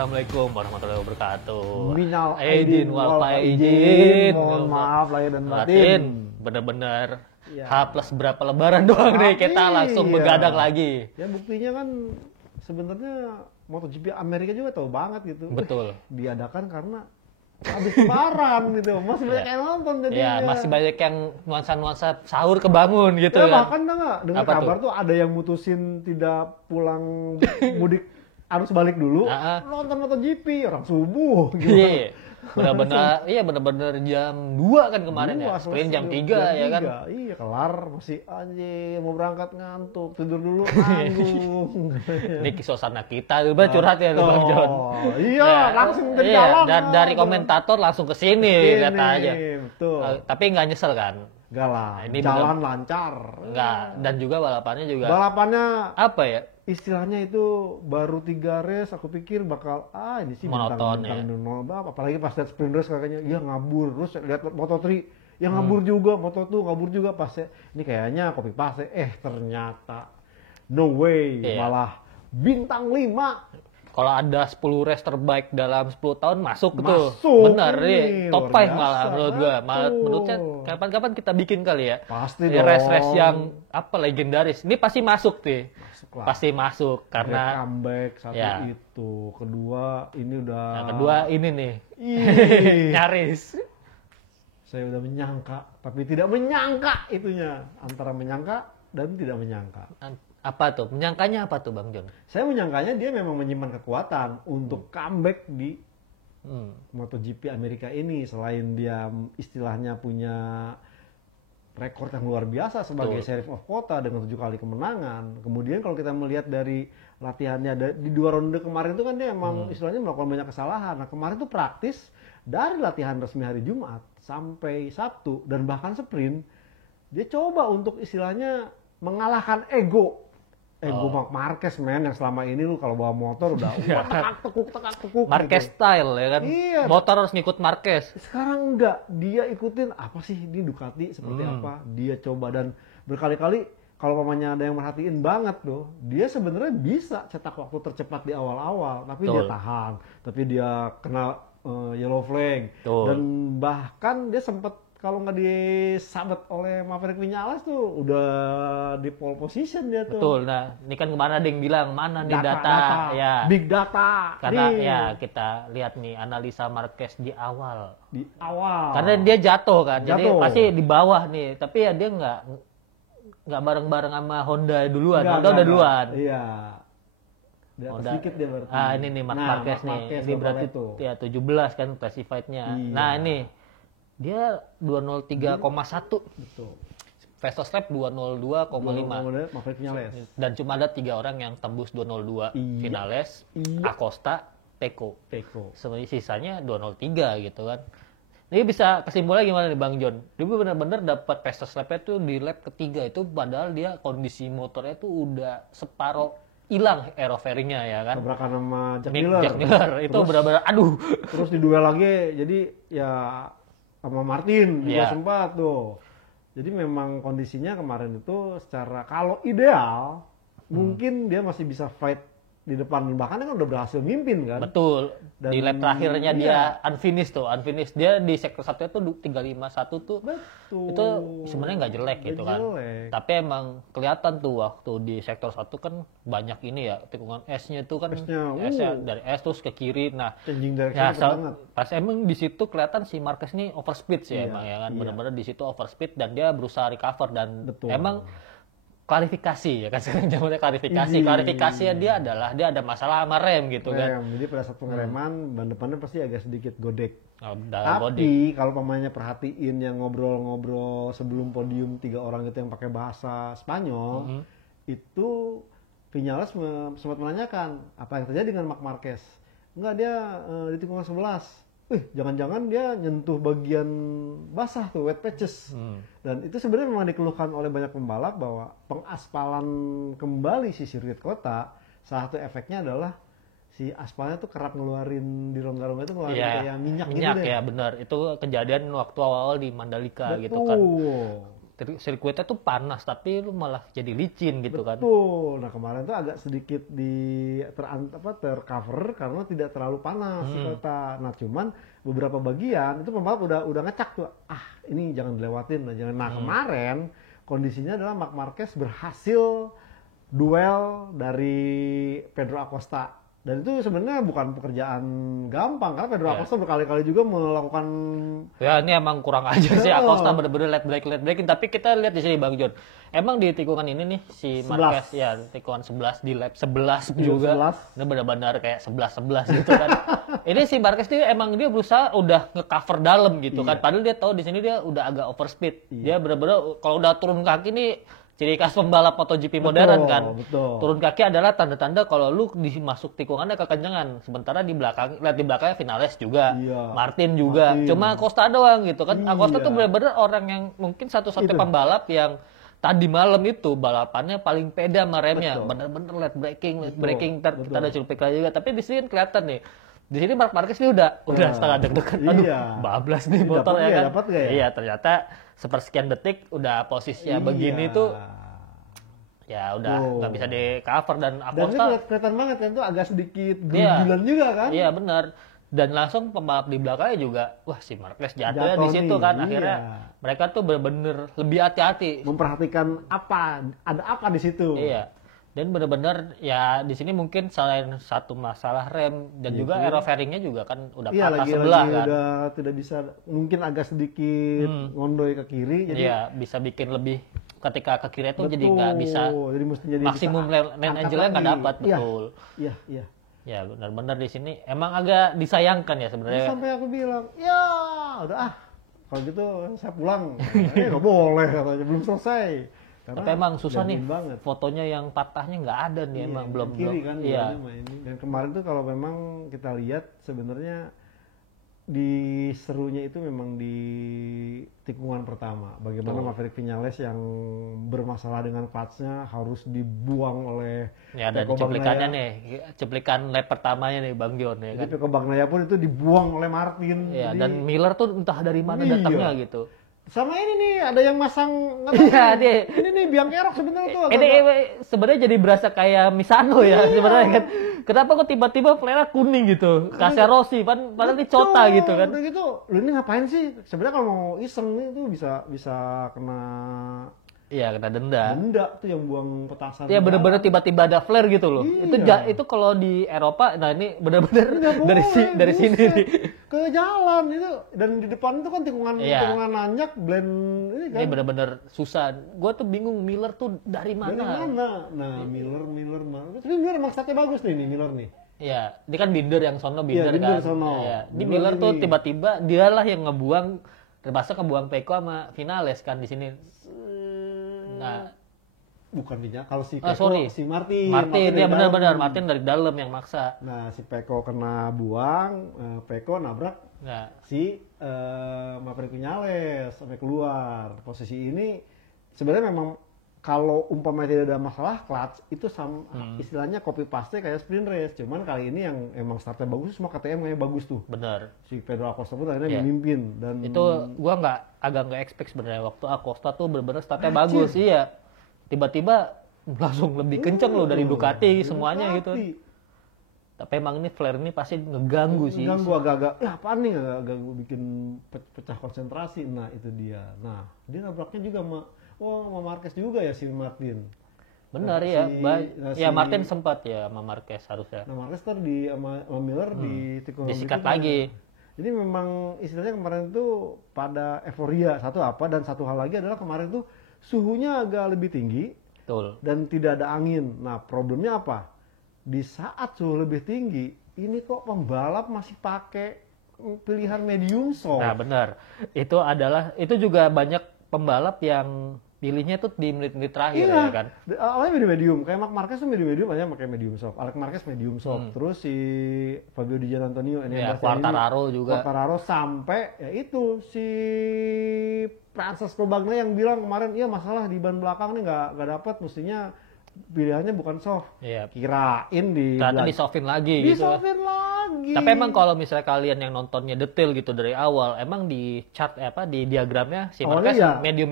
Assalamualaikum warahmatullahi wabarakatuh. Minal Aidin wal faizin. Mohon maaf lahir dan batin. Bener-bener Ya. H plus berapa lebaran doang nih kita langsung begadang lagi. Ya buktinya kan sebenarnya MotoGP Amerika juga tahu banget gitu. Betul. Diadakan karena habis lebaran gitu. Masih banyak yang nonton jadinya. Ya, masih banyak yang nuansa-nuansa sahur kebangun gitu Ya, kan. bahkan nggak dengar Apa kabar tuh ada yang mutusin tidak pulang mudik harus balik dulu, nonton MotoGP orang subuh gitu. Iya. Benar-benar jam 2 kan kemarin ya. Sprint jam 3 ya kan. Iya, kelar masih anjing mau berangkat ngantuk, tidur dulu nanggung. Ini suasana kita tuh curhat ya tuh Bang John. Iya, Nah, langsung dari iya, jalan. dari komentator langsung ke sini kata aja. Betul. Tapi nggak nyesel kan? Enggak lah, Nah, ini jalan lancar. Enggak, dan juga balapannya juga. Balapannya Apa ya? istilahnya itu baru 3 race, aku pikir bakal ini sih Monoton, bintang apalagi pas lihat sprint race kakaknya ya ngabur, terus lihat Moto3 yang ngabur juga, Moto2 ngabur juga pas ini kayaknya copy paste, ternyata no way, malah bintang 5. Kalau ada 10 race terbaik dalam 10 tahun masuk tuh. Masuk, Bener nih, top 5 malah menurut gua. Menurut saya kapan-kapan kita bikin kali ya. Pasti dong. Race-race yang legendaris. Ini pasti masuk tuh. Pasti masuk karena Great comeback satu ya. itu, kedua ini udah. Yang kedua ini nih. Nyaris. Saya udah menyangka, tapi tidak menyangka itunya. Antara menyangka dan tidak menyangka. Apa tuh? Menyangkanya apa tuh Bang John? Saya menyangkanya dia memang menyimpan kekuatan untuk comeback di MotoGP Amerika ini. Selain dia istilahnya punya rekor yang luar biasa sebagai Sheriff of Kota dengan 7 kali kemenangan. Kemudian kalau kita melihat dari latihannya di 2 ronde kemarin itu kan dia emang istilahnya melakukan banyak kesalahan. Nah kemarin tuh praktis dari latihan resmi hari Jumat sampai Sabtu dan bahkan sprint dia coba untuk istilahnya mengalahkan ego Marc Marquez men yang selama ini lu kalau bawa motor udah tekak tekuk Marquez gitu. style ya kan. Iya. Motor harus ngikut Marquez. Sekarang enggak, dia ikutin apa sih ini Ducati seperti apa. Dia coba dan berkali-kali kalau pamannya ada yang merhatiin banget tuh, dia sebenarnya bisa cetak waktu tercepat di awal-awal, tapi dia tahan, tapi dia kena yellow flag. Dan bahkan dia sempat kalau nggak disabet oleh Maverick Vinales tuh udah di pole position dia tuh. Betul. Nah, ini kan kemarin ada yang bilang mana nih data. Ya. Big data. Karena ya kita lihat nih analisa Marquez di awal. Di awal. Karena dia jatuh kan. Jadi pasti di bawah nih. Tapi ya dia nggak bareng-bareng sama Honda duluan. Honda udah duluan. Iya. Di atas sedikit dia berarti. Ini nih Marquez nih. Ini berarti ya 17 kan classified-nya. Iya. Nah, ini dia 203,1. Betul. Fastest lap 202,5. Maverick Vinales. Dan cuma ada 3 orang yang tembus 202. Vinales, Acosta, Pecco. Sebenarnya sisanya 203 gitu kan. Ini bisa kesimpulannya gimana nih Bang John? Dia benar-benar dapat fastest lap-nya tuh di lap ketiga itu padahal dia kondisi motornya tuh udah separuh hilang aerofairingnya ya kan. Tabrakan sama Jack Miller. Itu benar-benar aduh. Terus di duel lagi jadi ya sama Martin juga sempat tuh. Jadi memang kondisinya kemarin itu secara kalau ideal mungkin dia masih bisa fight di depan, bahkan kan udah berhasil mimpin kan. Betul. Dan di lap terakhirnya dia unfinished. Dia di sektor 1 itu 351 tuh. Betul. Itu sebenarnya nggak jelek gitu kan. Tapi emang kelihatan tuh waktu di sektor 1 kan banyak ini ya, tikungan S-nya itu kan S-nya dari S terus ke kiri. Nah, pas emang di situ kelihatan si Marquez ini overspeed sih emang ya kan. Benar-benar di situ overspeed dan dia berusaha recover dan emang klarifikasi ya kan, sekarang zamannya klarifikasinya dia ada masalah sama rem gitu kan. Jadi pada saat pengereman ban depannya pasti agak sedikit godek. Tapi kalau pemainnya perhatiin yang ngobrol-ngobrol sebelum podium 3 orang itu yang pakai bahasa Spanyol, itu Vinales sempat menanyakan apa yang terjadi dengan Marc Marquez. Enggak, dia di tikungan 11. Jangan-jangan dia nyentuh bagian basah tuh, wet patches. Dan itu sebenarnya memang dikeluhkan oleh banyak pembalap bahwa pengaspalan kembali si sirkuit kota, salah satu efeknya adalah si aspalnya tuh kerap ngeluarin di rongga-rongga itu ngeluarin kayak minyak gitu deh. Ya benar, itu kejadian waktu awal-awal di Mandalika gitu kan. sirkuitnya tuh panas tapi lu malah jadi licin gitu kan. Betul. Nah kemarin tuh agak sedikit tercover karena tidak terlalu panas di kota. Nah cuman beberapa bagian itu pembalap udah ngecak tuh, ini jangan dilewatin, jangan. Nah kemarin kondisinya adalah Marc Marquez berhasil duel dari Pedro Acosta. Dan itu sebenarnya bukan pekerjaan gampang karena Pedro Acosta berkali-kali juga melakukan. Ya ini emang kurang aja sih Acosta bener-bener late breaking. Tapi kita lihat di sini Bang John, emang di tikungan ini nih si Marquez ya tikungan 11 di lap 11 juga. Ini benar-benar kayak 11 gitu kan. Ini si Marquez tuh emang dia berusaha udah nge-cover dalam gitu kan. Padahal dia tahu di sini dia udah agak overspeed. Dia benar-benar kalau udah turun kaki nih ciri khas pembalap MotoGP modern kan. Betul. Turun kaki adalah tanda-tanda kalau lu masuk tikungannya kekenyangan. Sementara di belakang, lihat di belakangnya Vinales juga, Martin juga. Cuma Acosta doang gitu kan. Acosta tuh benar-benar orang yang mungkin satu-satunya pembalap yang tadi malam itu balapannya paling pede sama remnya. Bener-bener late breaking. Kita ada cuplik lagi juga. Tapi di sini kelihatan nih. Di sini Marc Marquez ini udah setengah deg-degan. Aduh, bablas nih motor ya kan. Iya, ternyata sepersekian detik udah posisinya begini tuh ya udah nggak bisa di cover. Dan Acosta kelihatan banget kan tuh agak sedikit gerudulan juga kan. Iya benar. Dan langsung pembalap di belakangnya juga, wah si Marquez jatuhnya di situ kan. Akhirnya mereka tuh bener-bener lebih hati-hati memperhatikan ada apa di situ. Iya. Dan benar-benar ya di sini mungkin selain satu masalah rem dan juga aerofairingnya juga kan udah patah sebelah kan. Udah tidak bisa, mungkin agak sedikit ngondoy ke kiri. Jadi bisa bikin lebih ketika ke kiri itu jadi nggak bisa. Jadi mesti jadi maksimum land angle-nya nggak dapat betul. Iya. Ya benar-benar di sini emang agak disayangkan ya sebenarnya. Sampai aku bilang udah kalau gitu saya pulang. Nggak boleh katanya, belum selesai. Tapi emang susah nih fotonya yang patahnya nggak ada nih emang belum kiri kan dan kemarin tuh kalau memang kita lihat sebenarnya di serunya itu memang di tikungan pertama bagaimana Maverick Vinales yang bermasalah dengan clutch-nya harus dibuang oleh ada cuplikannya nih, cuplikan lap pertamanya nih Bang John ya kan. Jadi Pecco Bagnaia pun itu dibuang oleh Martin. Dan Miller tuh entah dari mana datangnya gitu. Sama ini nih ada yang masang ini nih biang kerok sebenarnya tuh. Ini sebenarnya jadi berasa kayak Misano ya sebenarnya kan. Kenapa kok tiba-tiba flare kuning gitu? Kasih Rossi padahal ini Cota gitu kan. Udah gitu. Lu ini ngapain sih? Sebenarnya kalau mau iseng itu bisa kena kena denda. Denda tuh yang buang petasan. Iya benar-benar tiba-tiba ada flare gitu loh. Itu kalau di Eropa, nah ini benar-benar dari sini nih. Ke jalan itu dan di depan itu kan tikungan nanjak blend ini kan. Ini benar-benar susah. Gua tuh bingung Miller tuh dari mana. Nah, Miller mana? Tapi Miller emang statnya bagus nih Miller nih. Iya, ini kan Binder yang sono Binder kan. Di Miller tuh tiba-tiba dialah yang ngebuang, termasuk ngebuang Pecco sama Vinales kan di sini. Nah, bukan dia kalau si si Martin ya benar-benar Martin dari dalam yang maksa. Nah si Pecco kena buang, Pecco nabrak si Maverick Vinales sampai keluar. Posisi ini sebenarnya memang kalau umpamanya tidak ada masalah clutch itu istilahnya copy paste kayak sprint race. Cuman kali ini yang emang startnya bagus semua KTM kayak bagus tuh. Benar. Si Pedro Acosta pun akhirnya memimpin dan itu gua agak nggak expect sebenarnya waktu Acosta tuh benar-benar startnya bagus. Iya. Tiba-tiba langsung lebih kenceng loh dari Ducati semuanya gitu. Tapi emang ini flare ini pasti ngeganggu sih. Ngeganggu agak-agak, apaan nih agak bikin pecah konsentrasi. Nah itu dia. Nah dia nabraknya juga sama Marquez juga ya si Martin. Benar Martin sempat ya sama Marquez harusnya. Nah Marquez tadi sama Miller di tikungan disikat lagi. Jadi memang istilahnya kemarin tuh pada euforia dan satu hal lagi adalah kemarin tuh suhunya agak lebih tinggi. Betul. Dan tidak ada angin. Nah problemnya apa? Di saat suhu lebih tinggi, ini kok pembalap masih pakai pilihan medium soft. Nah benar, itu juga banyak pembalap yang pilihnya tuh di menit-menit terakhir ya kan. Awalnya medium, kayak Marc Marquez tuh medium aja pakai medium soft. Alex Marquez medium soft. Terus si Fabio Di Giannantonio, Quartararo sampai ya itu si Francesco Bagnaia yang bilang kemarin masalah di ban belakang nih nggak dapat, mestinya pilihannya bukan soft. Iya. Kirain ternyata disoftin lagi gitu. Disoftin lagi. Tapi emang kalau misalnya kalian yang nontonnya detail gitu dari awal, emang di chart di diagramnya si Marquez ya, medium.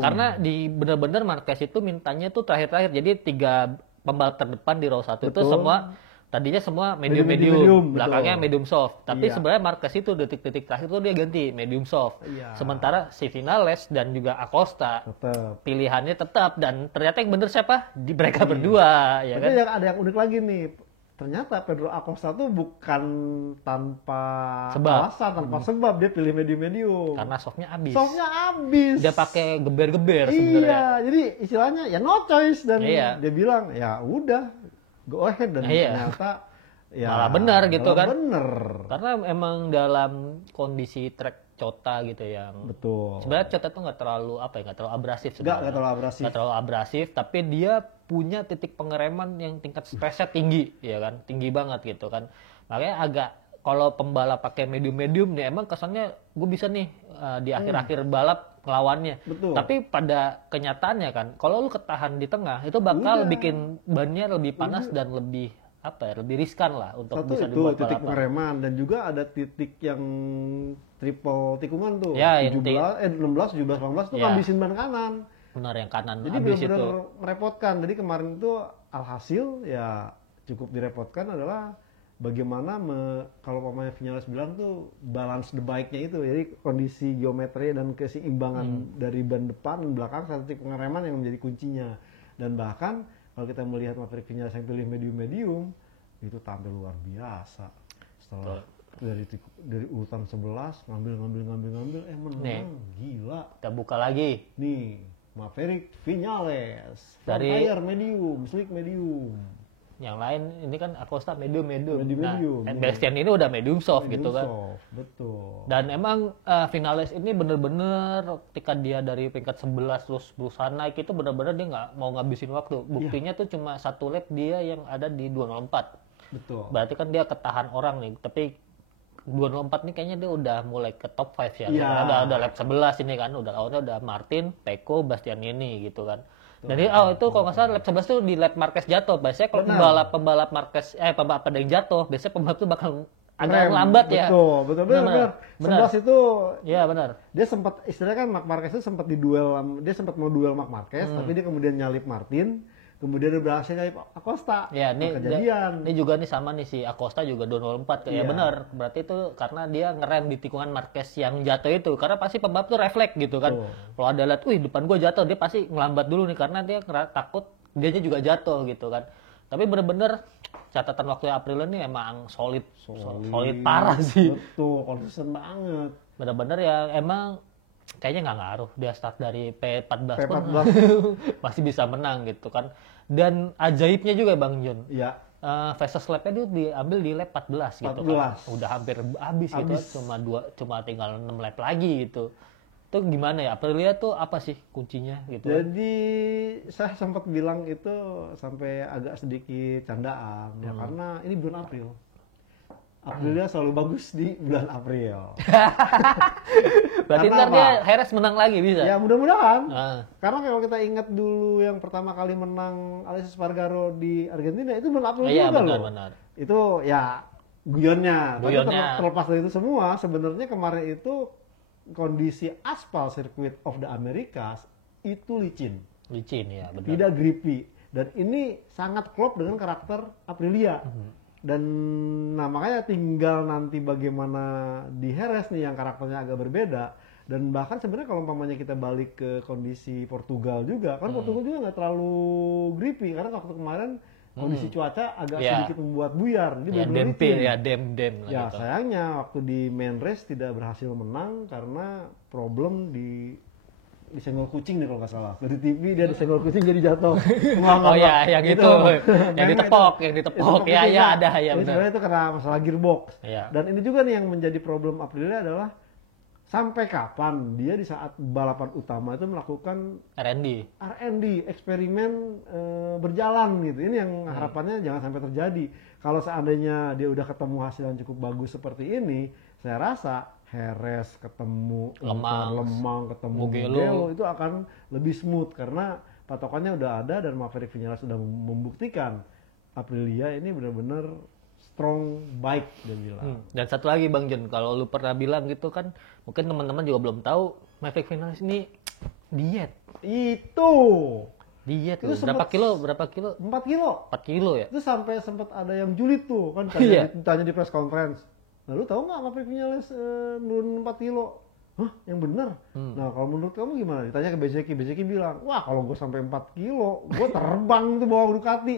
Karena di bener-bener Marquez itu mintanya tuh terakhir-terakhir. Jadi 3 pembalap terdepan di row 1 itu semua tadinya semua medium, belakangnya medium soft. Tapi sebenarnya Marquez itu detik-detik terakhir tuh dia ganti medium soft. Sementara si Vinales dan juga Acosta pilihannya tetap, dan ternyata yang bener siapa? Di mereka berdua, ya kan? Ada yang unik lagi nih. Ternyata Pedro Acosta tuh bukan tanpa alasan, tanpa sebab dia pilih medium. Karena softnya habis. Dia pakai geber-geber sebenarnya. Iya, jadi istilahnya ya no choice, dan dia bilang ya udah go ahead, dan ternyata ya malah benar gitu kan. Bener. Karena emang dalam kondisi track Cota gitu yang sebenarnya Cota tuh nggak terlalu abrasif sebenarnya. Nggak terlalu abrasif, tapi dia punya titik pengereman yang tingkat stresnya tinggi, ya kan, tinggi banget gitu kan. Makanya agak kalau pembalap pakai medium nih emang kesannya gue bisa nih di akhir-akhir balap ngelawannya. Tapi pada kenyataannya kan, kalau lu ketahan di tengah itu bakal bikin bannya lebih panas dan lebih lebih riskan lah untuk bisa dibuat balapan. Titik pengereman, dan juga ada titik yang triple tikungan tuh. Ya, 16, 17, 18 tuh ngabisin ban kanan. Benar, yang kanan. Jadi benar-benar merepotkan. Jadi kemarin itu alhasil ya cukup direpotkan adalah bagaimana kalau pemain Vinales bilang tuh balance the bike-nya itu. Jadi kondisi geometri dan keseimbangan dari ban depan dan belakang satu titik pengereman yang menjadi kuncinya. Dan bahkan kalau kita melihat Maverick Vinales yang pilih medium itu tampil luar biasa. Setelah dari urutan 11 ngambil menang. Gila. Kita buka lagi. Nih, Maverick Vinales dari medium, slick medium. Yang lain ini kan Acosta medium. Nah, Bastian ini udah medium soft gitu kan. Betul. Dan emang Vinales ini bener-bener ketika dia dari peringkat 11 terus berusaha naik itu bener-bener dia nggak mau ngabisin waktu. Buktinya tuh cuma 1 lap dia yang ada di 204. Betul. Berarti kan dia ketahan orang nih. Tapi 204 nih kayaknya dia udah mulai ke top 5 ya. Ada lap 11 ini kan. Lawannya udah Martin, Pecco, Bastianini gitu kan. Jadi itu kalau nggak salah lap 11 tuh di lap Marquez jatuh. Biasanya kalau pembalap Marquez pembalap ada yang jatuh, biasanya pembalap tuh bakal agak lambat ya. Betul. 11 itu iya benar. Dia sempat istilahnya kan Marc Marquez itu sempat dia sempat mau duel Marc Marquez, tapi dia kemudian nyalip Martin. Kemudian dia berhasil nyalip Acosta. Ya, ini juga nih sama nih si Acosta juga 204 ya benar. Berarti itu karena dia ngerem di tikungan Marquez yang jatuh itu. Karena pasti pembalap tuh refleks gitu kan. Kalau ada lihat, depan gua jatuh, dia pasti ngelambat dulu nih karena dia takut dianya juga jatuh gitu kan. Tapi bener-bener catatan waktu April ini emang solid parah sih. Betul, konsisten banget. Bener-bener ya emang kayaknya nggak ngaruh dia start dari P14 pun masih bisa menang gitu kan. Dan ajaibnya juga Bang Jun, fastest lap-nya dia diambil di lap 14 gitu kan. Udah hampir habis gitu kan, cuma tinggal 6 lap lagi gitu. Itu gimana ya, Aprilia tuh apa sih kuncinya gitu? Jadi saya sempat bilang itu sampai agak sedikit candaan ya, karena ini bulan April. Aprilia selalu bagus di bulan April. Berarti ntar dia Jerez menang lagi bisa? Ya mudah-mudahan. Karena kalau kita ingat dulu yang pertama kali menang Aleix Espargaro di Argentina itu bulan April juga loh. Benar. Itu ya guyonnya. Tapi terlepas dari itu semua, sebenarnya kemarin itu kondisi aspal Circuit of the Americas itu licin. Licin ya, benar. Tidak grippy. Dan ini sangat klop dengan karakter Aprilia. Dan makanya tinggal nanti bagaimana di Jerez nih yang karakternya agak berbeda. Dan bahkan sebenarnya kalau umpamanya kita balik ke kondisi Portugal juga, kan Portugal juga nggak terlalu grippy karena waktu kemarin kondisi cuaca agak sedikit membuat buyar. Jadi dem. Ya gitu. Sayangnya waktu di main race tidak berhasil menang karena problem disenggol kucing nih kalau nggak salah. Dari TV dia disenggol kucing jadi jatuh. Yang itu. Yang ditepok. Ya ada ya benar. Sebenarnya itu karena masalah gearbox. Dan ini juga nih yang menjadi problem Aprilia adalah sampai kapan dia di saat balapan utama itu melakukan R&D, eksperimen berjalan gitu. Ini yang harapannya jangan sampai terjadi. Kalau seandainya dia udah ketemu hasil yang cukup bagus seperti ini, saya rasa Jerez ketemu Lemang ketemu Mugello itu akan lebih smooth karena patokannya udah ada dan Maverick Vinales sudah membuktikan Aprilia ini benar-benar strong bike dia bilang. Dan satu lagi Bang John, kalau lu pernah bilang gitu kan, mungkin teman-teman juga belum tahu, Maverick Vinales ini diet. Itu Diet itu berapa kilo? 4 kilo. 4 kilo ya? Itu sampai sempat ada yang julid tuh kan ditanya di press conference. Nah, lu tahu nggak Maverick Vinales turun 4 kilo? Hah, yang benar? Nah, kalau menurut kamu gimana? Ditanya ke Bezzecchi bilang, wah kalau gue sampai 4 kilo, gue terbang tuh bawa Ducati.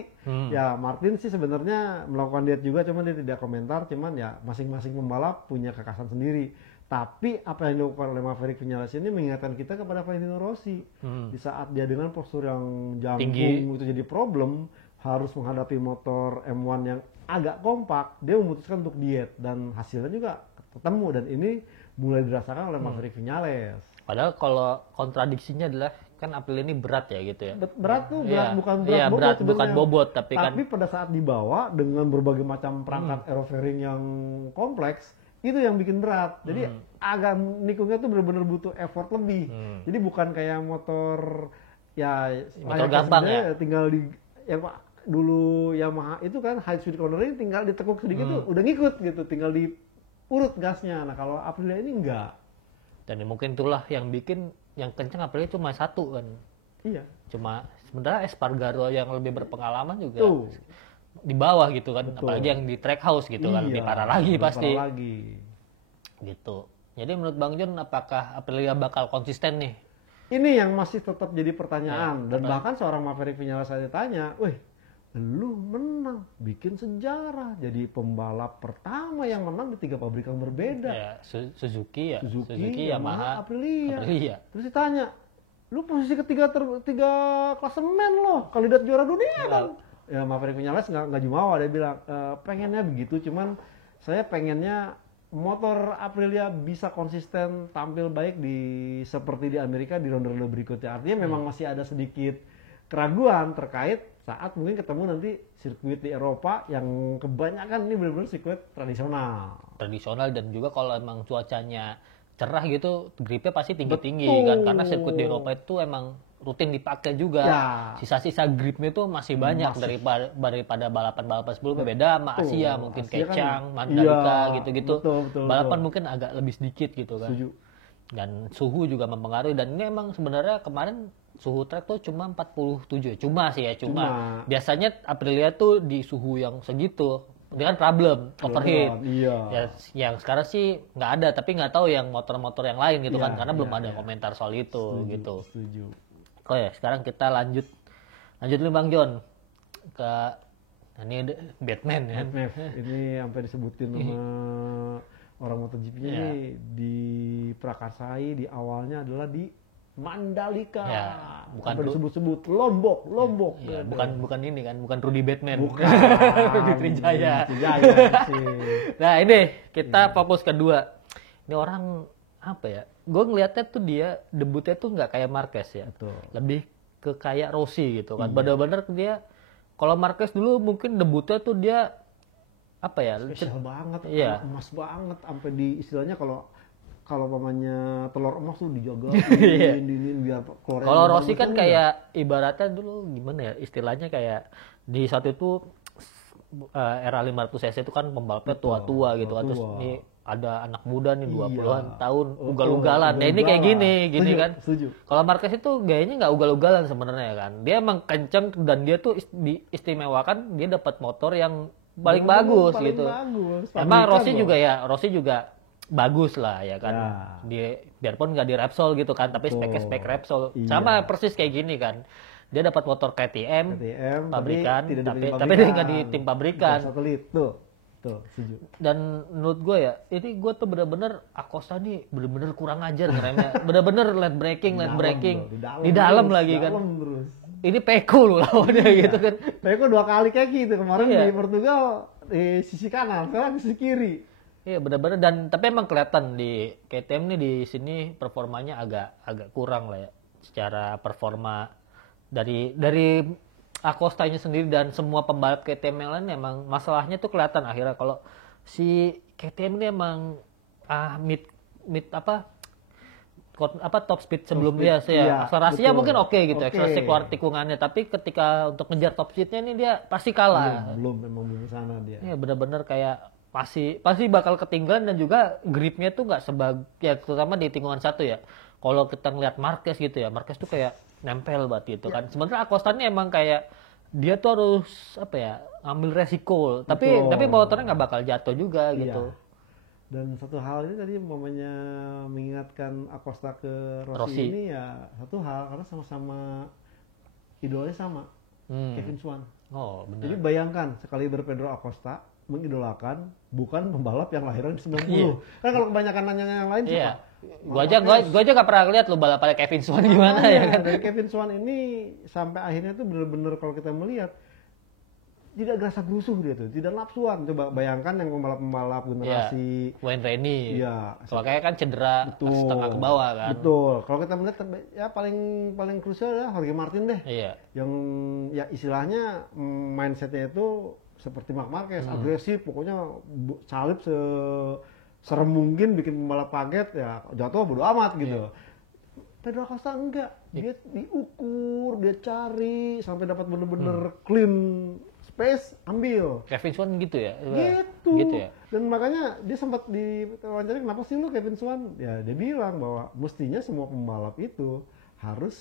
Ya, Martin sih sebenarnya melakukan diet juga, cuman dia tidak komentar, cuman ya masing-masing pembalap punya kekasan sendiri. Tapi apa yang dilakukan oleh Maverick Vinales ini mengingatkan kita kepada Valentino Rossi. Di saat dia dengan postur yang jangkung itu jadi problem, harus menghadapi motor M1 yang agak kompak, dia memutuskan untuk diet dan hasilnya juga ketemu dan ini mulai dirasakan oleh Maverick Vinales. Padahal kalau kontradiksinya adalah kan Aprilia ini berat ya gitu ya. Berat tuh, bukan berat bobot berat, bukan bobot tapi kan pada saat dibawa dengan berbagai macam perangkat aerofairing yang kompleks, itu yang bikin berat. Jadi agak nikungnya tuh benar-benar butuh effort lebih. Jadi bukan kayak motor motor gampang ya. Tinggal di dulu Yamaha itu kan high speed cornering tinggal ditekuk sedikit tuh udah ngikut gitu, tinggal diurut gasnya. Nah kalau Aprilia ini enggak. Dan mungkin itulah yang bikin yang kencang Aprilia cuma satu kan. Iya. Cuma sebenarnya Espargaro yang lebih berpengalaman juga di bawah gitu kan. Betul. Apalagi yang di track house gitu kan lebih parah lagi pasti. Parah lagi. Gitu. Jadi menurut Bang John apakah Aprilia bakal konsisten nih? Ini yang masih tetap jadi pertanyaan dan bahkan seorang Maverick Vinales saya tanya, "Wih, lu menang, bikin sejarah, jadi pembalap pertama yang menang di 3 pabrikan berbeda." Ya, Suzuki, Yamaha, Aprilia. Terus ditanya, "Lu posisi ketiga klasemen loh, kandidat juara dunia kan?" Ya Maverick Vinales nggak jumawa, dia bilang, pengennya begitu, cuman saya pengennya motor Aprilia bisa konsisten tampil baik seperti di Amerika di ronde-ronde berikutnya. Artinya memang masih ada sedikit keraguan terkait saat mungkin ketemu nanti sirkuit di Eropa yang kebanyakan ini benar-benar sirkuit tradisional dan juga kalau emang cuacanya cerah gitu gripnya pasti tinggi-tinggi kan, karena sirkuit di Eropa itu emang rutin dipakai juga. Sisa-sisa gripnya itu masih banyak daripada balapan-balapan sebelumnya. Beda sama Asia mungkin kayak Chang, Mandalika gitu-gitu. Balapan mungkin agak lebih sedikit gitu kan. Setuju. Dan suhu juga mempengaruhi, dan ini emang sebenarnya kemarin suhu track tuh cuma 47 ya. Cuma biasanya Aprilia tuh di suhu yang segitu dengan problem overheat. Ya, yang sekarang sih nggak ada, tapi nggak tahu yang motor-motor yang lain gitu kan, karena belum ada komentar soal itu. Setuju. Oh ya, sekarang kita lanjut dulu Bang John ke ini Batman ya. Ini sampai disebutin sama orang MotoGP-nya ini diprakarsai di awalnya adalah di Mandalika. Ya, bukan disebut-sebut Lombok. Ya, bukan ini kan, bukan Rudy Batman. Bukan. Rudy Trijaya. Nah, ini kita fokus kedua. Ini orang apa ya? Gue ngeliatnya tuh dia debutnya tuh nggak kayak Marquez ya. Betul. Lebih ke kayak Rossi gitu kan. Bener-bener dia, kalau Marquez dulu mungkin debutnya tuh dia apa ya? Spesial banget, emas banget, sampai di istilahnya kalau pamannya telur emas tuh dijaga, diinin biar keluar. Kalau Rossi kan kayak ibaratnya dulu gimana ya? Istilahnya kayak di saat itu era 500 cc itu kan pembalapnya tua-tua gitu kan. Terus ini ada anak muda nih 20-an tahun ugal-ugalan. Ya ini kayak gini kan. Kalau Marquez itu gayanya nggak ugal-ugalan sebenarnya kan. Dia emang kenceng dan dia tuh diistimewakan, dia dapat motor yang paling bagus gitu. Emang Rossi juga bagus lah ya kan. Biarpun nggak di Repsol gitu kan, tapi speknya spek Repsol. Sama persis kayak gini kan. Dia dapat motor KTM pabrikan, tapi dia nggak di tim pabrikan. Satelit tuh, setuju. Dan menurut gue ya, ini gue tuh bener-bener Acosta nih bener-bener kurang ajar ngeremnya. Bener-bener late braking. Di dalam lagi kan. Terus. Ini Peko loh lawannya gitu kan. Peko 2 kali kayak gitu kemarin di Portugal di sisi kanan, sekarang di sisi kiri. Iya benar-benar, dan tapi emang kelihatan di KTM nih di sini performanya agak kurang lah ya secara performa dari Acosta-nya sendiri dan semua pembalap KTM yang lain. Emang masalahnya tuh kelihatan akhirnya kalau si KTM ini emang top speed sebelumnya sih ya. Akselerasinya mungkin oke gitu, akselerasi keluar tikungannya, tapi ketika untuk ngejar top speednya ini dia pasti kalah. Memang belum sana dia. Iya benar-benar kayak pasti bakal ketinggalan, dan juga gripnya tuh nggak ya terutama di tikungan 1 ya. Kalau kita ngeliat Marquez gitu ya, Marquez tuh kayak nempel banget gitu kan. Sementara Acosta ini emang kayak dia tuh harus ambil resiko, tapi motornya nggak bakal jatuh juga gitu. Dan satu hal ini tadi momennya mengingatkan Acosta ke Rossi ini ya, satu hal karena sama-sama idolanya sama, Kevin Schwantz. Oh benar. Jadi bayangkan sekali Pedro Acosta mengidolakan bukan pembalap yang lahiran di 90. Kan kalau kebanyakan nanya yang lain siapa? Gua aja gak pernah lihat lo balapannya Kevin Schwantz gimana ya kan. Dari Kevin Schwantz ini sampai akhirnya tuh bener-bener kalau kita melihat tidak gerasa gerusuh dia tuh, tidak nafsuan. Coba bayangkan yang pembalap generasi Wayne Rainey. Iya. Soalnya kan cedera setengah ke bawah kan. Betul. Kalau kita melihat ya paling krusial ya Jorge Martin deh. Iya. Yang ya istilahnya mindsetnya itu seperti Marc Marquez, agresif, pokoknya salib serem mungkin, bikin pembalap kaget, ya jatuh bodo amat gitu. Pedro Acosta enggak, dia diukur, dia cari sampai dapat bener-bener clean space, ambil. Kevin Schwantz gitu ya? Gitu ya. Dan makanya dia sempat diwawancara, kenapa sih lu Kevin Schwantz? Ya dia bilang bahwa mestinya semua pembalap itu harus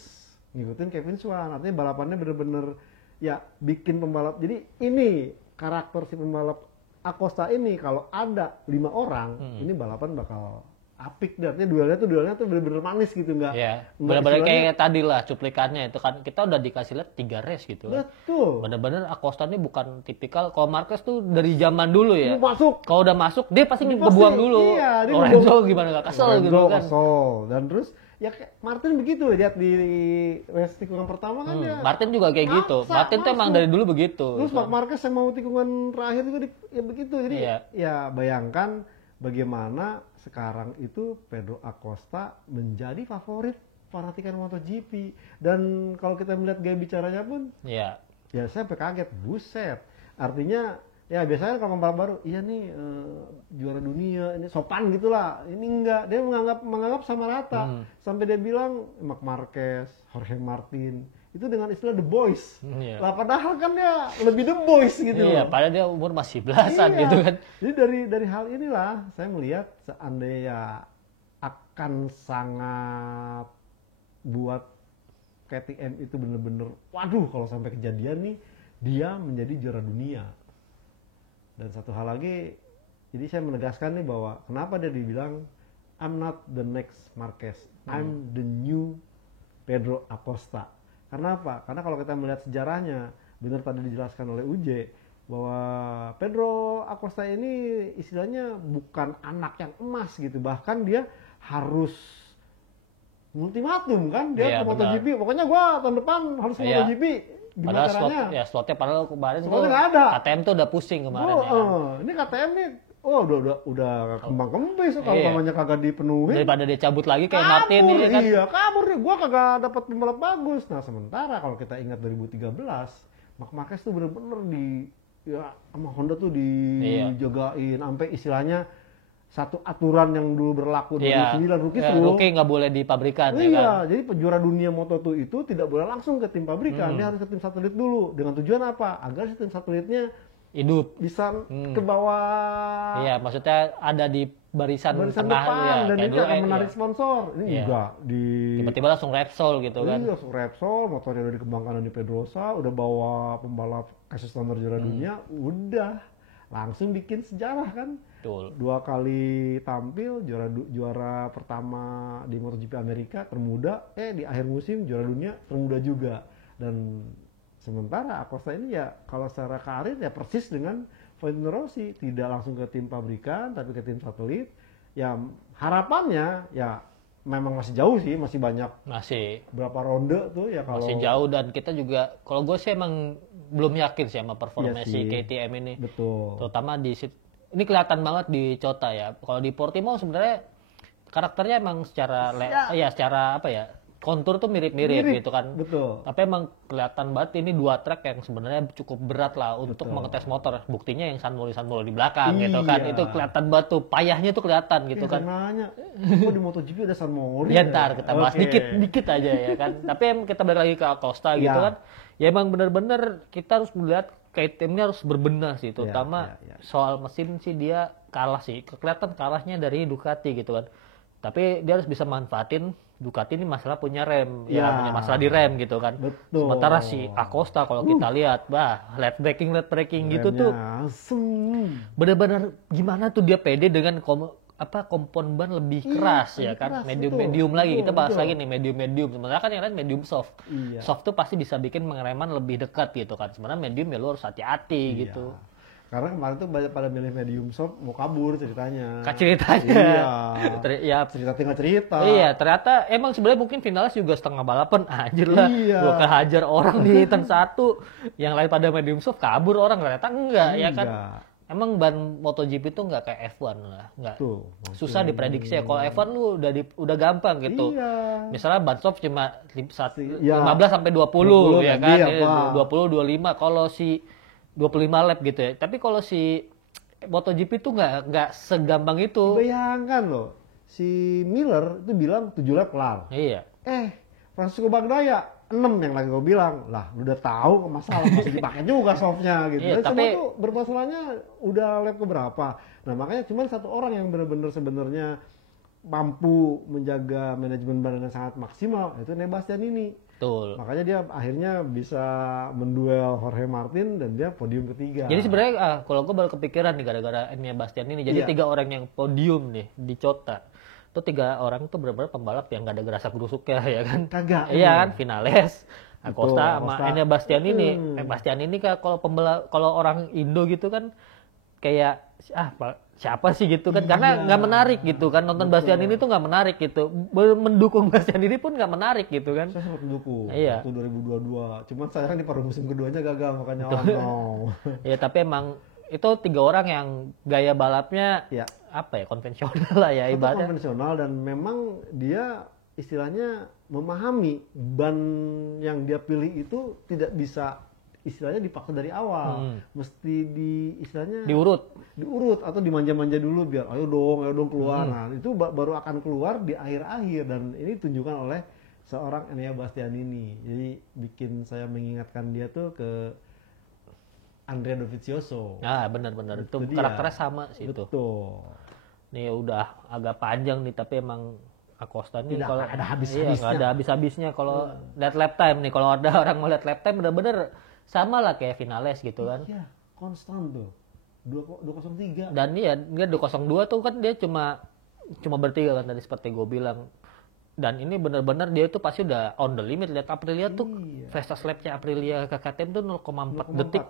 ngikutin Kevin Schwantz. Artinya balapannya bener-bener ya bikin pembalap. Jadi ini karakter si pembalap Acosta ini, kalau ada 5 orang, ini balapan bakal apik. Artinya duelnya tuh bener-bener manis gitu, nggak? Iya. Bener-bener kayak tadi lah cuplikannya itu kan, kita udah dikasih lihat 3 race gitu. Betul. Bener-bener Acosta ini bukan tipikal, kalau Marquez tuh dari zaman dulu ya. Kalau udah masuk dia pasti ngebuang dulu. Iya, Lorenzo gimana gak kesel gitu kan. Dan terus ya Martin begitu, lihat di race tikungan pertama kan ya. Martin juga kayak gitu. Martin tuh emang dari dulu begitu. Terus Marc Marquez yang mau tikungan terakhir juga ya begitu. Jadi ya bayangkan bagaimana sekarang itu Pedro Acosta menjadi favorit fanatikan MotoGP. Dan kalau kita melihat gaya bicaranya pun, ya saya sampai kaget, buset. Artinya ya biasanya kalau pembalap baru, iya nih juara dunia, ini sopan gitulah. Ini enggak, dia menganggap sama rata. Sampai dia bilang Marc Marquez, Jorge Martin itu dengan istilah the boys. Lah padahal kan dia lebih the boys gitu. Iya, padahal dia umur masih belasan gitu kan. Jadi dari hal inilah saya melihat seandainya akan sangat buat KTM itu bener-bener, waduh kalau sampai kejadian nih dia menjadi juara dunia. Dan satu hal lagi, jadi saya menegaskan nih bahwa kenapa dia dibilang I'm not the next Marquez, I'm the new Pedro Acosta. Karena apa? Karena kalau kita melihat sejarahnya, benar tadi dijelaskan oleh UJ, bahwa Pedro Acosta ini istilahnya bukan anak yang emas gitu, bahkan dia harus ultimatum kan, dia ke MotoGP, pokoknya gua tahun depan harus ke MotoGP. Gimana caranya? Slotnya padahal kemarin nggak ada. KTM tuh udah pusing kemarin ya. Ini KTM nih, udah kembang kempis kalau namanya kagak dipenuhi. Daripada dia cabut lagi kayak Martin ini kan. Iya, kabur nih. Gua kagak dapat pembalap bagus. Nah, sementara kalau kita ingat 2013, Marc Marquez tuh bener-bener sama Honda tuh dijagain sampai istilahnya satu aturan yang dulu berlaku dari 9 rookie nggak boleh di pabrikan. Iya, jadi penjuara dunia Moto2 itu tidak boleh langsung ke tim pabrikan, dia harus ke tim satelit dulu. Dengan tujuan apa? Agar si tim satelitnya hidup, bisa ke bawah. Iya, maksudnya ada di barisan tengah depan, dan ini akan menarik sponsor. Ini juga tiba-tiba langsung Repsol gitu kan. Iya, langsung Repsol, motornya udah dikembangkan di Pedrosa, udah bawa pembalap kasus standar juara dunia, udah langsung bikin sejarah kan. Betul. 2 kali tampil juara pertama di MotoGP Amerika termuda, di akhir musim juara dunia termuda juga. Dan sementara Acosta ini ya kalau secara karir ya persis dengan Valentino Rossi, tidak langsung ke tim pabrikan tapi ke tim satelit. Ya harapannya ya memang masih jauh sih, masih banyak, berapa ronde tuh ya kalau masih jauh. Dan kita juga kalau gue sih emang belum yakin sih sama performa si KTM ini. Betul. Terutama ini kelihatan banget di Cota ya. Kalau di Portimao sebenarnya karakternya emang secara kontur tuh mirip gitu kan. Betul. Tapi emang kelihatan banget ini 2 track yang sebenarnya cukup berat lah untuk mengetes motor. Buktinya yang San Mori di belakang gitu kan. Itu kelihatan banget tuh, payahnya tuh kelihatan gitu kan. Nanya, kok di MotoGP ada San Mori? Ya ntar kita bahas dikit aja ya kan. Tapi emang kita balik lagi ke Acosta gitu kan. Ya emang bener-bener kita harus melihat KTM-nya harus berbenah sih, terutama soal mesin sih dia kalah sih. Kelihatan kalahnya dari Ducati gitu kan. Tapi dia harus bisa manfaatin Ducati ini masalah punya rem, punya masalah di rem gitu kan. Betul. Sementara si Acosta kalau kita lihat, late braking gitu tuh, bener-bener gimana tuh dia pede dengan kompon ban lebih keras ya kan, medium lagi. Kita bahas lagi nih medium. Sementara kan yang lain medium soft. Soft tuh pasti bisa bikin pengereman lebih dekat gitu kan. Sebenarnya medium ya lu harus hati-hati gitu. Karena kemarin tuh banyak pada milih medium soft mau kabur ceritanya. Iya. Cerita tinggal cerita. Iya, ternyata emang sebenarnya mungkin finalis juga setengah balapan anjir lah. Gua kehajar orang di turn 1, yang lain pada medium soft kabur orang, ternyata enggak ya kan. Emang ban MotoGP itu nggak kayak F1 lah, nggak. Susah diprediksi ya. Kalau F1 lu udah gampang gitu. Misalnya ban soft cuma 15 sampai 20 ya kan, 20 25. Kalau si 25 lap gitu ya. Tapi kalau si MotoGP itu nggak segampang itu. Bayangkan loh, si Miller itu bilang 7 lap kelar. Iya. Francisco Bagnaia 6 yang lagi gue bilang, lah lu udah tahu masalah masih dipakai juga softnya gitu. Iya, tapi semua tuh bermasalahnya udah lap keberapa. Nah makanya cuma satu orang yang benar-benar sebenarnya mampu menjaga manajemen ban yang sangat maksimal, itu Sebastian ini. Betul. Makanya dia akhirnya bisa menduel Jorge Martin dan dia podium ketiga. Jadi sebenarnya kalau gue baru kepikiran nih gara-gara Sebastian ini. Jadi 3 orang yang podium nih di Cota. Itu 3 orang tuh benar-benar pembalap yang gak ada gerasak-gerusuknya ya kan. Kagak. Iya kan, Finales, Acosta sama Sebastian ini. Sebastian ini kalau orang Indo gitu kan kayak siapa sih gitu kan, karena nggak menarik gitu kan, nonton Bastian ini tuh nggak menarik gitu, mendukung Bastian ini pun nggak menarik gitu kan. Saya sempat mendukung waktu 2022, cuman sayang di paruh musim keduanya gagal, makanya ya tapi emang itu 3 orang yang gaya balapnya konvensional lah ya ibaratnya. Konvensional, dan memang dia istilahnya memahami ban yang dia pilih itu tidak bisa istilahnya dipaksa dari awal, mesti istilahnya diurut atau dimanja-manja dulu biar ayo dong keluar. Nah itu baru akan keluar di akhir-akhir, dan ini ditunjukkan oleh seorang Enea Bastian ini. Jadi bikin saya mengingatkan dia tuh ke Andrea Dovizioso. Benar-benar itu karakternya sama sih. Betul. Nih udah agak panjang nih, tapi emang Acosta nih kalau ada habis-habisnya. Nggak ada habis-habisnya kalau lihat lap time nih. Kalau ada orang mau lihat lap time bener-bener sama lah kayak Finales gitu kan. Iya, konstan tuh. 203. Dan dia 202 tuh kan dia cuma bertiga kan tadi seperti gue bilang. Dan ini benar-benar dia tuh pasti udah on the limit. Lihat Aprilia tuh, fastest lap-nya Aprilia ke KTM tuh 0,4 detik.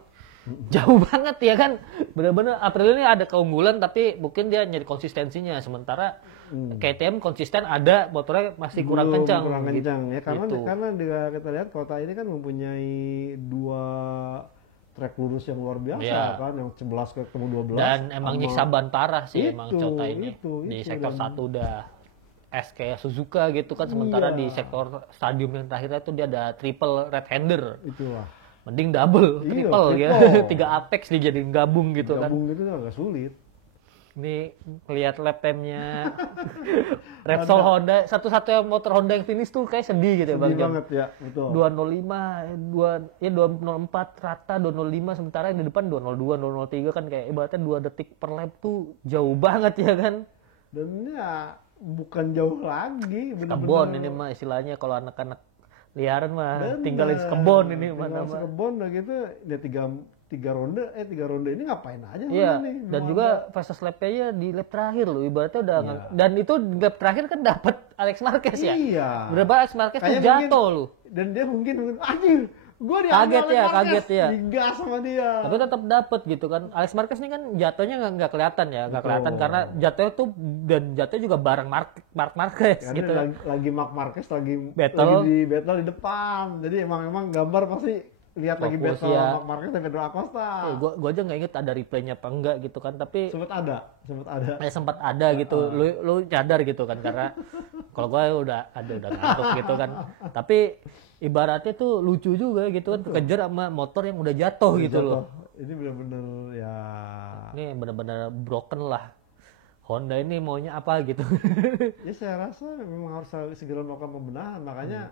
Jauh banget ya kan. Benar-benar Aprilia ini ada keunggulan, tapi mungkin dia nyari konsistensinya. Sementara KTM konsisten ada, motornya masih kurang kencang. Kurang kencang ya, karena kita lihat kota ini kan mempunyai 2 trek lurus yang luar biasa kan, yang 11 ketemu 12. Dan emang nyiksa ban parah sih emang Cota ini. Di sektor 1 udah kayak Suzuka gitu kan, sementara di sektor stadium yang terakhirnya tuh dia ada triple red hander. Itulah. Mending double, triple ya. 3 apex dijadiin gabung gitu kan. Gabung gitu agak sulit. Ini lihat lap time-nya Repsol Honda, satu-satunya motor Honda yang finish tuh kayak sedih gitu ya Bang. Sedih banget ya, betul. 205, 204 rata, 205, sementara yang di depan 202, 203 kan kayak ibaratnya 2 detik per lap tuh jauh banget ya kan. Dan ya bukan jauh lagi. Kebon ini mah istilahnya kalau anak-anak liaran mah tinggalin sekebon ini mana mah. Sekebon udah gitu dia 3 ronde ini ngapain aja nih. Dan juga fastest lap-nya ya di lap terakhir loh, ibaratnya udah dan itu lap terakhir kan dapat Alex Marquez ya. Iya. Berapa Alex Marquez tuh jatuh loh. Dan dia mungkin anjir, gua kaget ya. Digas sama dia. Tapi tetap dapat gitu kan. Alex Marquez ini kan jatuhnya nggak kelihatan ya, nggak kelihatan karena jatuhnya tuh, dan jatuhnya juga bareng Mark Marquez karena gitu. Lagi Mark Marquez lagi battle di depan. Jadi emang gambar pasti lihat lagi battle Mark Marquez dan Pedro Acosta. Gua aja nggak inget ada replaynya apa enggak gitu kan, tapi sempat ada. Sempat ada gitu. Lu nyadar gitu kan, karena Kalau gue udah ngantuk gitu kan. Tapi ibaratnya tuh lucu juga gitu kan, kejar sama motor yang udah jatuh gitu loh. Ini benar-benar ya. Ini benar-benar broken lah. Honda ini maunya apa gitu. Ya saya rasa memang harus segera melakukan pembenahan. Makanya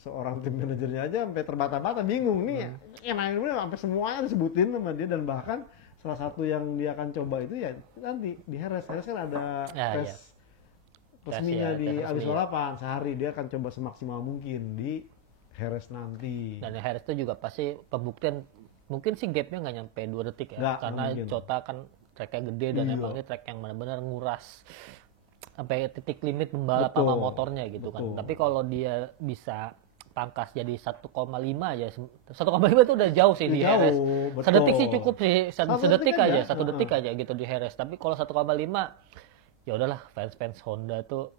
seorang tim manajernya aja sampai terbata-bata bingung nih. Yang lain sampai semuanya disebutin sama dia, dan bahkan salah satu yang dia akan coba itu ya nanti di Jerez kan ada tes resminya di abis balapan sehari, dia akan coba semaksimal mungkin di Jerez nanti. Dan Jerez itu juga pasti pembuktian, mungkin sih gapnya nggak nyampe 2 detik ya, karena Cota kan tracknya gede dan emang ini track yang benar-benar nguras sampai titik limit membalap sama motornya gitu kan. Tapi kalau dia bisa pangkas jadi 1,5 aja. 1,5 itu udah jauh sih di Jerez. Sedetik sih cukup sih, sedetik aja, 1 detik aja gitu di Jerez. Tapi kalau 1,5 ya udahlah, fans Honda tuh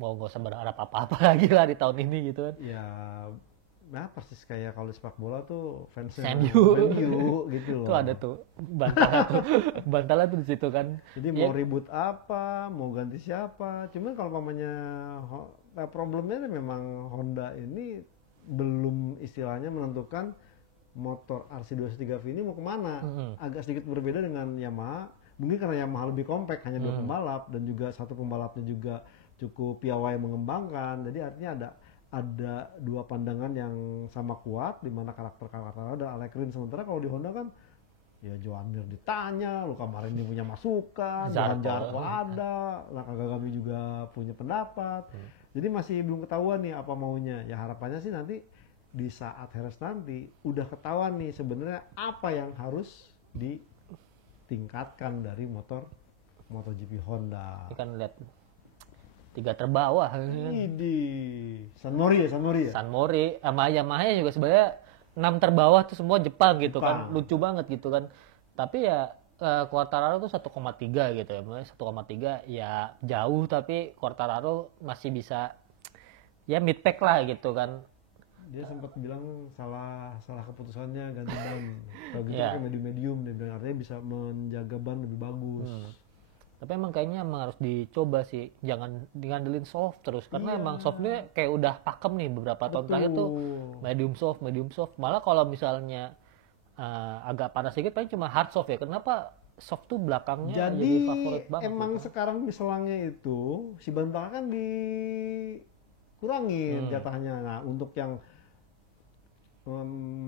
mau nggak usah berharap apa-apa lagi lah di tahun ini gitu kan. Ya, nah persis kayak kalau sepak bola tuh fansnya MU gitu loh. Tuh ada tuh bantalan tuh di situ kan. Jadi mau ribut apa, mau ganti siapa. Cuman kalau pamannya problemnya memang Honda ini belum istilahnya menentukan motor RC203V ini mau kemana. Agak sedikit berbeda dengan Yamaha. Mungkin karena Yamaha lebih kompak, hanya 2 pembalap, dan juga satu pembalapnya juga cukup piawai mengembangkan. Jadi artinya ada 2 pandangan yang sama kuat, di mana karakter-karakter ada Alex Rins. Sementara kalau di Honda kan ya Joan Mir ditanya, Luca Marini punya masukan, Zarco ada, Nakagami juga punya pendapat. Jadi masih belum ketahuan nih apa maunya. Ya harapannya sih nanti di saat Jerez nanti udah ketahuan nih sebenarnya apa yang harus ditingkatkan dari motor MotoGP Honda. Ini kan lihat 3 terbawah. Ini San Mori ya. San Mori sama Yamaha juga sebenarnya 6 terbawah tuh semua Jepang gitu kan. Lucu banget gitu kan. Tapi ya Quartararo tuh 1,3 gitu ya. 1,3 ya jauh, tapi Quartararo masih bisa ya mid pack lah gitu kan. Dia sempat bilang salah keputusannya ganti ban. Kalau gitu kayak medium dia bilang, artinya bisa menjaga ban lebih bagus. Tapi emang kayaknya harus dicoba sih, jangan ngandelin soft terus, karena emang softnya kayak udah pakem nih beberapa tahun terakhir tuh medium soft. Malah kalau misalnya agak panas sedikit paling cuma hard soft ya. Kenapa soft tuh belakangnya jadi favorit banget? Emang gitu. Sekarang misalnya itu si ban belakang kan dikurangin jatahnya. Nah untuk yang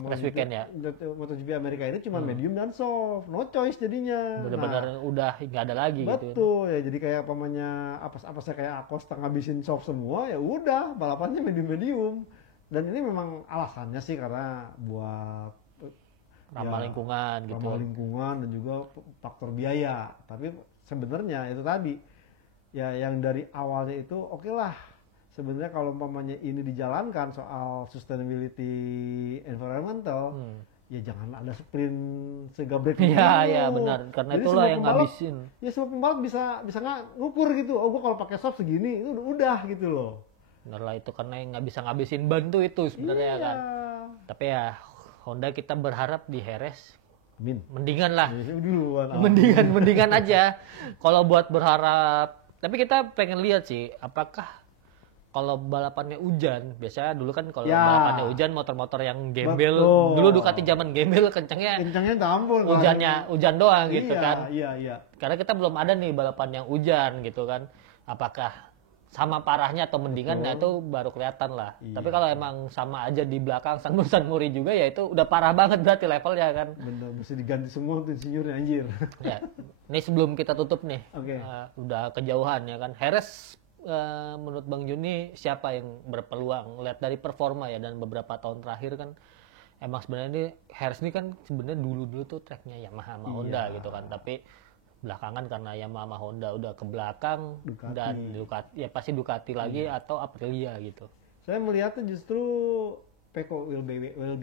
race weekend ya, MotoGP Amerika ini cuma medium dan soft, no choice jadinya. Bener-bener udah nggak ada lagi. Betul, gitu ya. Jadi kayak pamannya apa kayak Acosta ngabisin soft semua, ya udah balapannya medium. Dan ini memang alasannya sih karena buat ramah lingkungan gitu. Ramah lingkungan dan juga faktor biaya. Tapi sebenarnya itu tadi ya yang dari awalnya itu oke lah. Sebenarnya kalau umpamanya ini dijalankan soal sustainability environmental, ya jangan ada sprint segabrek gitu. Iya benar, karena jadi itulah yang ngabisin. Ya semua pembalap bisa nggak ngukur gitu. Oh gua kalau pakai soft segini itu udah gitu loh. Benar lah, itu karena yang nggak bisa ngabisin ban tuh itu sebenarnya kan. Tapi ya Honda kita berharap di Jerez mendingan lah. Mendingan aja. Kalau buat berharap, tapi kita pengen lihat sih apakah kalau balapannya hujan, biasanya dulu kan kalau balapannya hujan motor-motor yang gembel, dulu Ducati zaman gembel kencangnya tampol, hujan doang gitu kan. Iya. Karena kita belum ada nih balapan yang hujan gitu kan. Apakah sama parahnya atau mendingan, nah itu baru kelihatan lah. Tapi kalau emang sama aja di belakang San Mori juga, ya itu udah parah banget berarti levelnya kan. Bener, mesti diganti semua tuh insinyurnya anjir. Ya, ini sebelum kita tutup nih, udah kejauhan ya kan. Jerez menurut Bang Juni siapa yang berpeluang? Lihat dari performa ya, dan beberapa tahun terakhir kan emang sebenarnya ini Jerez ini kan sebenarnya dulu tuh tracknya Yamaha sama Honda gitu kan. Tapi belakangan karena Yamaha sama Honda udah ke belakang, Ducati. Dan Ducati ya pasti Ducati lagi atau Aprilia gitu. Saya melihatnya justru Pecco will be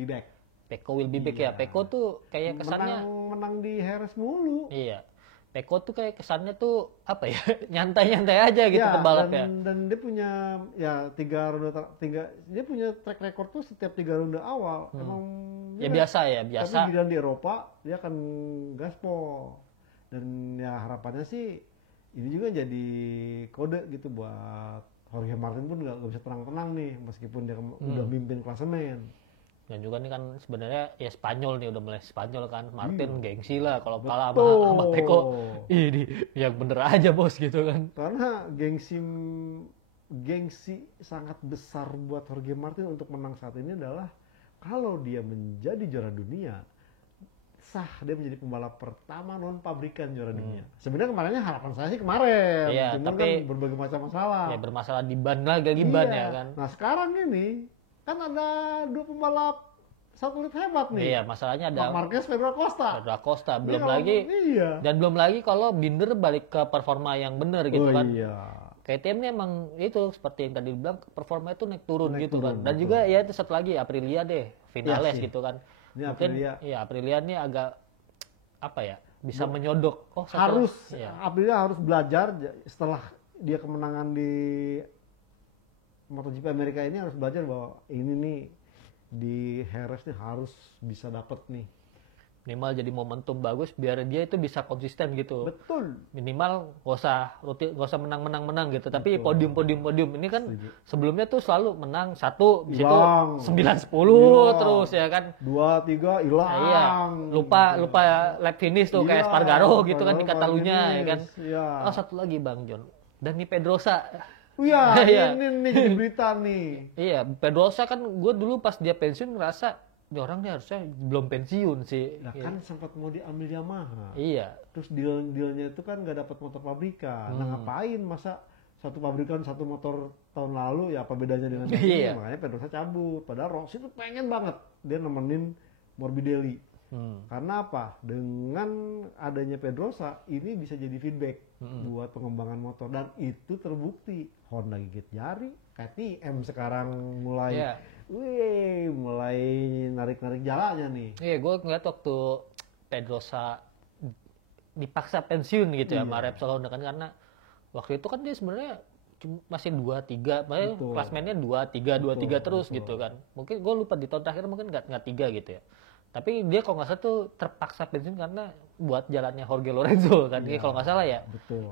back. Pecco will be back ya. Pecco tuh kayak kesannya menang di Jerez mulu. Iya. Pecco tuh kayak kesannya tuh apa ya, nyantai-nyantai aja gitu pembalapnya. Dan dia punya dia punya track record tuh setiap 3 ronde awal. Emang ya biasa. Tapi giliran di Eropa dia akan gaspol. Dan ya harapannya sih ini juga jadi kode gitu buat Jorge Martin pun nggak bisa tenang-tenang nih meskipun dia udah mimpin klasemen. Dan juga nih kan sebenarnya ya Spanyol nih, udah mulai Spanyol kan. Martin gengsi lah kalau kalah sama Peko. Ini yang bener aja bos gitu kan. Karena gengsi sangat besar buat Jorge Martin untuk menang saat ini adalah kalau dia menjadi juara dunia, sah dia menjadi pembalap pertama non pabrikan juara dunia. Sebenarnya kemarinnya harapan saya sih kemarin, iya, cuman tapi kan berbagai macam masalah. Ya bermasalah di ban lagi ban ya kan. Nah sekarang ini kan ada 2 pembalap satelit hebat nih. Iya, masalahnya ada Marquez, Pedro Acosta. Belum lagi. Iya. Dan belum lagi kalau Binder balik ke performa yang benar gitu kan. Iya. KTM ini emang itu seperti yang tadi bilang performa itu naik turun gitu kan. Dan juga ya itu satu lagi Aprilia deh, Vinales gitu kan. Ini mungkin Aprilia ini agak apa ya? Bisa menyodok. Aprilia harus belajar setelah dia kemenangan di MotoGP Amerika ini, harus belajar bahwa ini nih di Jerez nih harus bisa dapat nih minimal jadi momentum bagus biar dia itu bisa konsisten gitu. Betul. Minimal gak usah menang gitu. Tapi podium ini kan sebelumnya tuh selalu menang 1, bis itu 9-10 terus ya kan. 2-3 hilang. Nah, iya. Lupa lap finish tuh kayak Espargaro gitu kan di Catalunya ya kan. Iya. Oh satu lagi Bang John. Dani Pedrosa. Iya, ini jadi berita nih. Iya, Pedrosa kan gue dulu pas dia pensiun ngerasa ini orang nih harusnya belum pensiun sih. Nah kan sempat mau diambil Yamaha. Iya. Terus dealnya itu kan nggak dapat motor pabrikan. Nah ngapain masa satu pabrikan satu motor tahun lalu, ya apa bedanya dengan ini? Makanya Pedrosa cabut. Padahal Rossi tuh pengen banget dia nemenin Morbidelli. Karena apa? Dengan adanya Pedrosa ini bisa jadi feedback buat pengembangan motor, dan itu terbukti. Honda gigit jari, KTM sekarang mulai narik-narik jalannya nih. Iya, gue ngeliat waktu Pedrosa dipaksa pensiun gitu ya sama Repsol Honda kan, karena waktu itu kan dia sebenarnya masih 2-3, makanya klasmennya 2-3 terus gitu kan. Mungkin gue lupa di tahun terakhir mungkin nggak 3 gitu ya. Tapi dia kalau nggak salah tuh terpaksa pensiun karena buat jalannya Jorge Lorenzo kan, kalau nggak salah ya. Betul.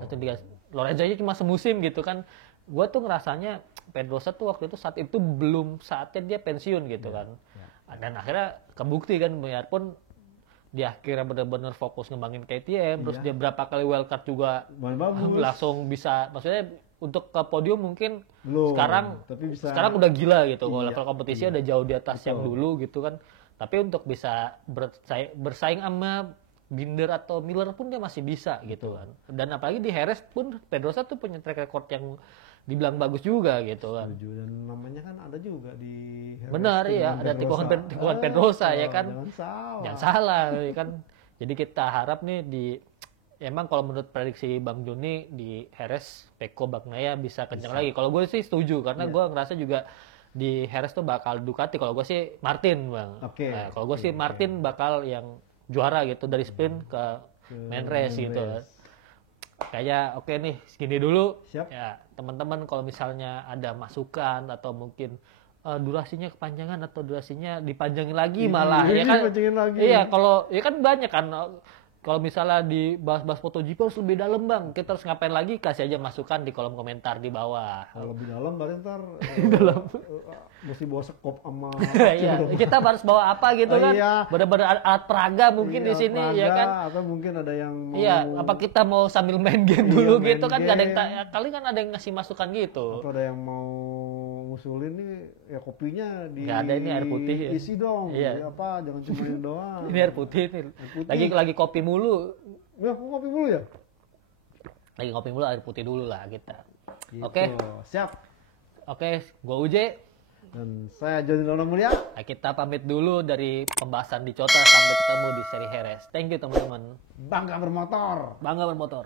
Lorenzo aja cuma semusim gitu kan. Gue tuh ngerasanya Pedrosa tuh waktu itu saat itu belum saatnya dia pensiun gitu kan. Dan akhirnya kebukti kan, biarpun dia akhirnya benar-benar fokus ngembangin KTM, terus dia berapa kali wildcard juga langsung bisa, maksudnya untuk ke podium mungkin belum, tapi sekarang udah gila gitu. Kalau level kompetisi udah jauh di atas yang dulu gitu kan. Tapi untuk bisa bersaing sama Binder atau Miller pun dia masih bisa gitu kan. Dan apalagi di Jerez pun Pedrosa tuh punya track record yang dibilang bagus juga gitu kan. Dan namanya kan ada juga di Jerez. Benar ya, ada tikungan Pedrosa ya kan. Jangan salah ya kan. Jadi kita harap nih emang kalau menurut prediksi Bang Joni di Jerez Pecco Bagnaia bisa kencang lagi. Kalau gue sih setuju karena gue ngerasa juga di Jerez tuh bakal Ducati. Kalau gue sih Martin Bang. Nah, kalau gue sih Martin bakal yang juara gitu dari sprint ke main race gitu. Kayak oke nih segini dulu. Siap. Ya teman-teman kalau misalnya ada masukan atau mungkin durasinya kepanjangan atau durasinya dipanjangin lagi malah ya kan. Iya, kalau ya kan banyak kan. Kalau misalnya dibahas-bahas MotoGP harus lebih dalam Bang, kita harus ngapain lagi, kasih aja masukan di kolom komentar di bawah. Kalau lebih dalam berarti ntar mesti bawa sekop sama iya, kita harus bawa apa gitu kan. Bener-bener alat peraga mungkin di sini ya kan. Atau mungkin ada yang mau, apa kita mau sambil main game dulu gitu kan, gak ada yang kali kan ada yang ngasih masukan gitu. Atau ada yang mau ngusulin nih ya kopinya nggak ada, ini air putih ya. Isi dong. Iya. Apa jangan cuma ini doang. Ini air putih nih. Lagi kopi mulu. Ya, kopi mulu ya? Lagi kopi mulu, air putih dulu lah kita. Gitu. Oke. Siap. Oke, gua Uje. Dan saya Joni Lono Mulia. Nah, kita pamit dulu dari pembahasan di Cota, sampai ketemu di seri Jerez. Thank you teman-teman. Bangga bermotor. Bangga bermotor.